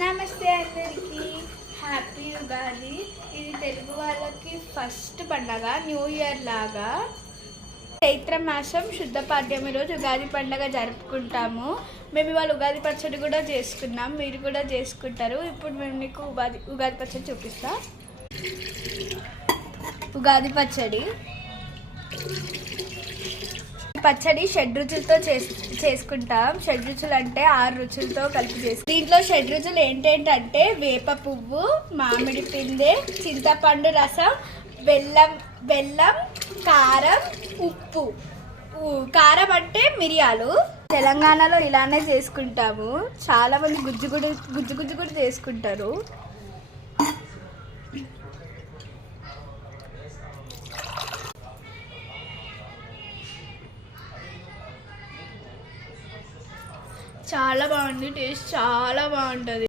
నమస్తే అందరికీ, హ్యాపీ ఉగాది. ఇది తెలుగు వాళ్ళకి ఫస్ట్ పండగ, న్యూ ఇయర్ లాగా. చైత్ర మాసం శుద్ధ పాడ్యమి రోజు ఉగాది పండగ జరుపుకుంటాము. మేము ఇవాళ ఉగాది పచ్చడి కూడా చేసుకున్నాం, మీరు కూడా చేసుకుంటారు. ఇప్పుడు మేము మీకు ఉగాది పచ్చడి చూపిస్తా. ఉగాది పచ్చడి పచ్చడి షడ్రుచులతో చేసుకుంటాం. షడ్రుచులు అంటే 6 రుచులతో కలిపి చేస్తాం. దీంట్లో షడ్రుచులు ఏంటంటే వేప పువ్వు, మామిడి పిందె, చింతపండు రసం, బెల్లం, కారం, ఉప్పు. కారం అంటే మిరియాలు. తెలంగాణలో ఇలానే చేసుకుంటాము. చాలా మంది గుజ్జు కూడా చేసుకుంటారు. చాలా బాగుంది, టేస్ట్ చాలా బాగుంటుంది.